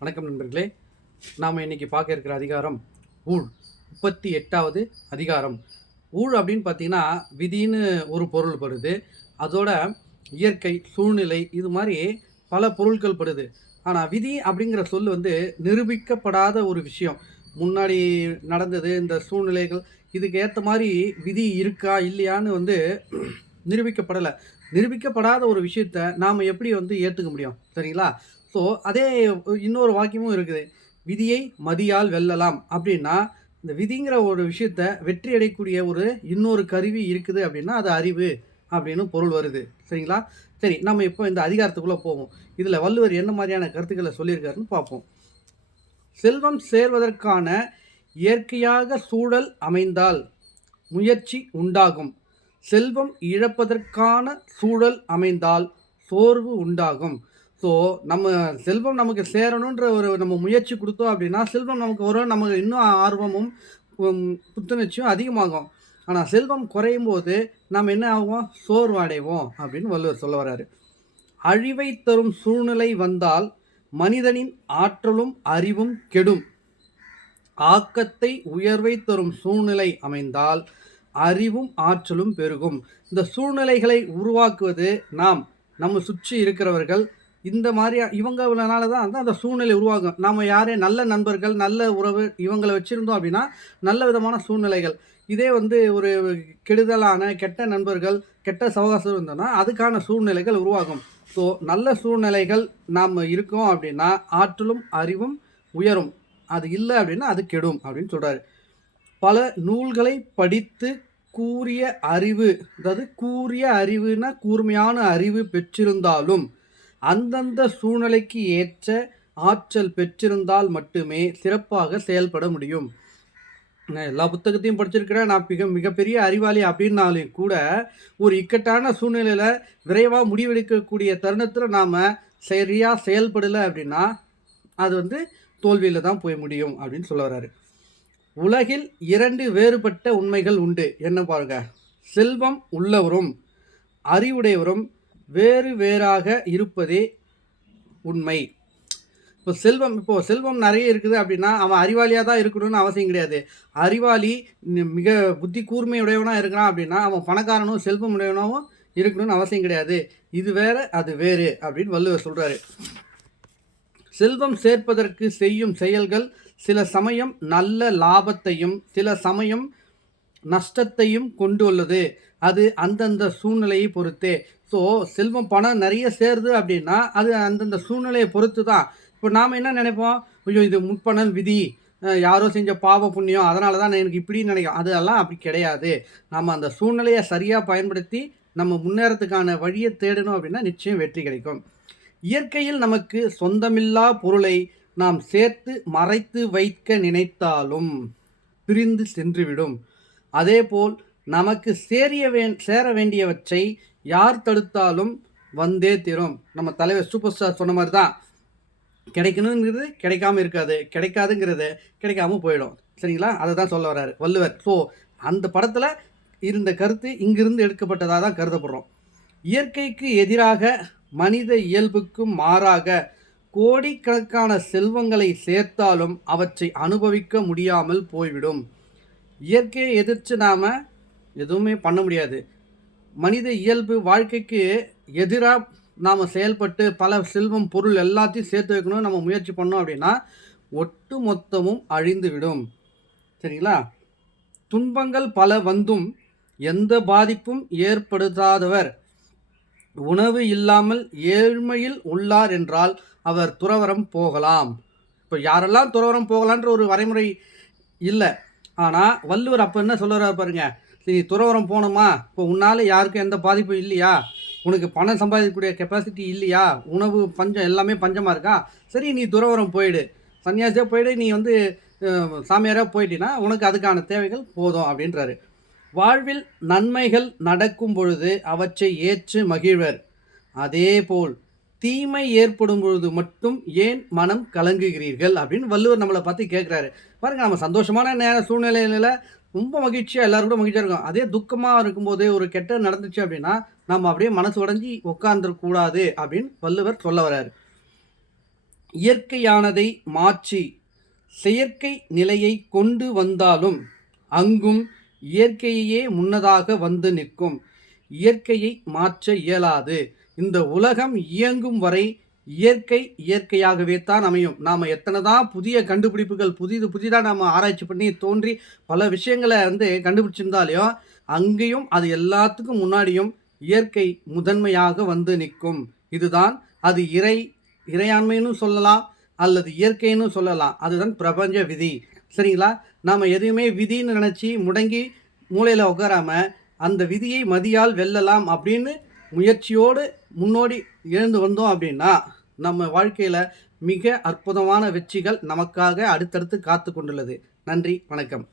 வணக்கம் நண்பர்களே. நாம் இன்னைக்கு பார்க்க இருக்கிற அதிகாரம் ஊழ். 38வது அதிகாரம். ஊழ் அப்படின்னு பார்த்தீங்கன்னா, விதின்னு ஒரு பொருள் படுது. அதோட இயற்கை, சூழ்நிலை இது மாதிரி பல பொருட்கள் படுது. ஆனா, விதி அப்படிங்கிற சொல் வந்து நிரூபிக்கப்படாத ஒரு விஷயம். முன்னாடி நடந்தது இந்த சூழ்நிலைகள், இதுக்கு ஏத்த மாரி விதி இருக்கா? இல்லையான்னு வந்து நிரூபிக்கப்படல. நிரூபிக்கப்படாத ஒரு விஷயத்த நாம எப்படி வந்து ஏத்துக்க முடியும்? சரிங்களா? ஸோ, அதே இன்னொரு வாக்கியமும் இருக்குது. "விதியை மதியால் வெல்லலாம்" அப்படின்னா, இந்த விதிங்கிற ஒரு விஷயத்த வெற்றி அடையக்கூடிய ஒரு இன்னொரு கருவி இருக்குது அப்படின்னா, அது அறிவு அப்படின்னு பொருள் வருது. சரிங்களா? சரி, நம்ம இப்போ இந்த அதிகாரத்துக்குள்ள போவோம். இதுல வள்ளுவர் என்ன மாரியான கருத்துக்கள சொல்லியிருக்காருன்னு பார்ப்போம். "செல்வம் சேர்வதற்கான இயற்கையாக சூழல் அமைந்தால் முயற்சி உண்டாகும். செல்வம் இழப்பதற்கான சூழல் அமைந்தால் சோர்வு உண்டாகும்." ஸோ, நம்ம செல்வம் நமக்கு சேரணுன்ற ஒரு நம்ம முயற்சி குடுத்தோம் அப்படின்னா, செல்வம் நமக்கு வரும். நமக்கு இன்னும் ஆர்வமும், புத்துணர்ச்சியும் அதிகமாகும். ஆனா, செல்வம் குறையும்போது நம்ம என்ன ஆவோம்? சோர்வு அடைவோம் அப்படின்னு வள்ளுவர் சொல்ல வராரு. "அழிவைத் தரும் சூழ்நிலை வந்தால் மனிதனின் ஆற்றலும் அறிவும் கெடும். ஆக்கத்தை உயர்வைத் தரும் சூழ்நிலை அமைந்தால் அறிவும் ஆற்றலும் பெருகும்." இந்த சூழ்நிலைகளை உருவாக்குவது நாம். நம்ம சுற்றி இருக்கிறவர்கள். இந்த மாரி இவங்கனால தான் வந்து அந்த சூழ்நிலை உருவாகும். நாம நல்ல நண்பர்கள், நல்ல உறவு இவங்கள வச்சிருந்தோம் அப்படின்னா, நல்ல விதமான சூழ்நிலைகள். இதே வந்து ஒரு கெடுதலான கெட்ட நண்பர்கள், கெட்ட சகவாசம் இருந்தோம்னா, அதுக்கான சூழ்நிலைகள் உருவாகும். ஸோ, நல்ல சூழ்நிலைகள் நாம இருக்கோம் அப்படின்னா, ஆற்றலும் அறிவும் உயரும். அது இல்ல அப்படின்னா, அது கெடும் அப்படின்னு சொல்றாரு. பல நூல்களை படித்து கூரிய அறிவு, அதாவது கூரிய அறிவுனா கூர்மையான அறிவு பெற்றிருந்தாலும், அந்தந்த சூழ்நிலைக்கு ஏற்ற ஆற்றல் பெற்றிருந்தால் மட்டுமே சிறப்பாக செயல்பட முடியும். நான் எல்லா புத்தகத்தையும் படிச்சிருக்கிறேன். நான் மிகப்பெரிய அறிவாளி அப்படின்னாலும் கூட, ஒரு இக்கட்டான சூழ்நிலையில விரைவா முடிவெடுக்கக்கூடிய தருணத்தில நாம சரியா செயல்படல அப்படின்னா, அது வந்து தோல்வியில தான் போய் முடியும் அப்படின்னு சொல்ல வராரு. "உலகில் 2 வேறுபட்ட உண்மைகள் உண்டு." என்ன பாருங்க. "செல்வம் உள்ளவரும், அறிவுடையவரும் வேறு வேறாக இருப்பதே உண்மை." இப்போ செல்வம் நெறைய இருக்குது அப்படின்னா, அவன் அறிவாளியா தான் இருக்கணும்னு அவசியம் கிடையாது. அறிவாளி மிக புத்தி கூர்மையுடையவனா இருக்கிறான் அப்படின்னா, அவன் பணக்காரனும், செல்வம் உடையவனாவும் இருக்கணும்னு அவசியம் கிடையாது. இது வேற, அது வேறு அப்படின்னு வள்ளுவர் சொல்றாரு. "செல்வம் சேர்ப்பதற்கு செய்யும் செயல்கள் சில சமயம் நல்ல லாபத்தையும், சில சமயம் நஷ்டத்தையும் கொண்டுள்ளது. அது அந்தந்த சூழ்நிலையை பொறுத்தே." ஸோ, செல்வம் பணம் நெறைய சேருது அப்படின்னா, அது அந்தந்த சூழ்நிலைய பொறுத்து தான். இப்போ நாம என்ன நெனைப்போம்? ஐயோ! இது முற்பணன் விதி. யாரோ செஞ்ச பாவம், புண்ணியம். அதனால தான் எனக்கு இப்படின்னு நெனைக்கிறோம். அதெல்லாம் அப்படி கிடையாது. நம்ம அந்த சூழ்நிலைய சரியா பயன்படுத்தி, நம்ம முன்னேறதுக்கான வழிய தேடணும் அப்படின்னா, நிச்சயம் வெற்றி கிடைக்கும். "இயற்கையில் நமக்கு சொந்தமில்லா பொருளை நாம் சேர்த்து மறைத்து வைக்க நினைத்தாலும் பிரிந்து சென்றுவிடும். அதேபோல் நமக்கு சேர வேண்டியவற்றை யார் தடுத்தாலும் வந்தே தீரும்." நம்ம தலைவர் சூப்பர் ஸ்டார் சொன்ன மாரி தான். கிடைக்கணுங்கிறது கிடைக்காம இருக்காது. கிடைக்காதுங்கிறது கிடைக்காம போயிடும். சரிங்களா? அத தான் சொல்ல வராரு வள்ளுவர். ஸோ, அந்த படத்துல இருந்த கருத்து இங்கிருந்து எடுக்கப்பட்டதா தான் கருதப்படுறோம். "இயற்கைக்கு எதிராக மனித இயல்புக்கு மாறாக கோடிக்கணக்கான செல்வங்களை சேர்த்தாலும் அவற்றை அனுபவிக்க முடியாமல் போய்விடும்." இயற்கையை எதிர்த்து நாம எதுவுமே பண்ண முடியாது. மனித இயல்பு வாழ்க்கைக்கு எதிரா நாம செயல்பட்டு பல செல்வம், பொருள் எல்லாத்தையும் சேர்த்து வைக்கணும்னு நம்ம முயற்சி பண்ணோம் அப்படின்னா, ஒட்டு மொத்தமும் அழிந்துவிடும். சரிங்களா? "துன்பங்கள் பல வந்தும் எந்த பாதிப்பும் ஏற்படுத்தாதவர் உணவு இல்லாமல் ஏழ்மையில் உள்ளார் என்றால் அவர் துறவறம் போகலாம்." இப்ப யாரெல்லாம் துறவறம் போகலான்ற ஒரு வரைமுறை இல்ல. ஆனா, வள்ளுவர் அப்ப என்ன சொல்ல வராரு பாருங்க. "நீ துறவறம் போணுமா? இப்போ உன்னால யாருக்கும் எந்த பாதிப்பும் இல்லையா? உனக்கு பணம் சம்பாதிக்கக்கூடிய கெப்பாசிட்டி இல்லையா? உணவு பஞ்சம் எல்லாமே பஞ்சமா இருக்கா? சரி, நீ துறவறம் போயிடு. சன்னியாசியா போயிடு. நீ வந்து சாமியாரா போயிட்டீன்னா, உனக்கு அதுக்கான தேவைகள் போதும்." அப்படின்றாரு. "வாழ்வில் நன்மைகள் நடக்கும் பொழுது அவற்றை ஏற்று மகிழ்வர். அதேபோல் தீமை ஏற்படும் பொழுது மட்டும் ஏன் மனம் கலங்குகிறீர்கள்?" அப்படின்னு வள்ளுவர் நம்மள பார்த்து கேட்கிறாரு. பாருங்க, நம்ம சந்தோஷமான சூழ்நிலையில ரொம்ப மகிழ்ச்சியா எல்லாரும் கூட மகிழ்ச்சியா இருக்கோம். அதே துக்கமா இருக்கும்போது ஒரு கெட்டது நடந்துச்சு அப்படின்னா, நம்ம அப்படியே மனசு உடைஞ்சு உட்கார்ந்துறக் கூடாது அப்படின்னு வள்ளுவர் சொல்ல வராரு. இயற்கையானதை மாற்றி செயற்கை நிலையை கொண்டு வந்தாலும் அங்கும் இயற்கையே முன்னதாக வந்து நிற்கும். இயற்கையை மாற்ற இயலாது. இந்த உலகம் இயங்கும் வரை இயற்கை இயற்கையாகவே தான் அமையும். நாம் எத்தனை தான் புதிய கண்டுபிடிப்புகள் புதிதாக நம்ம ஆராய்ச்சி பண்ணி தோன்றி பல விஷயங்களை கண்டுபிடிச்சிருந்தாலையும் அங்கேயும் அது எல்லாத்துக்கும் முன்னாடியும் இயற்கை முதன்மையாக வந்து நிற்கும். இதுதான் அது இறையாண்மைன்னு சொல்லலாம், அல்லது இயற்கைன்னு சொல்லலாம். அதுதான் பிரபஞ்ச விதி. சரிங்களா? நாம் எதையுமே விதின்னு நினச்சி முடங்கி மூலையில் உட்காராம அந்த விதியை மதியால் வெல்லலாம் அப்படின்னு முயற்சியோடு முன்னோடி எழுந்து வந்தோம் அப்படின்னா நம்ம வாழ்க்கையில் மிக அற்புதமான வெற்றிகள் நமக்காக அடுத்தடுத்து காத்து கொண்டுள்ளது. நன்றி, வணக்கம்.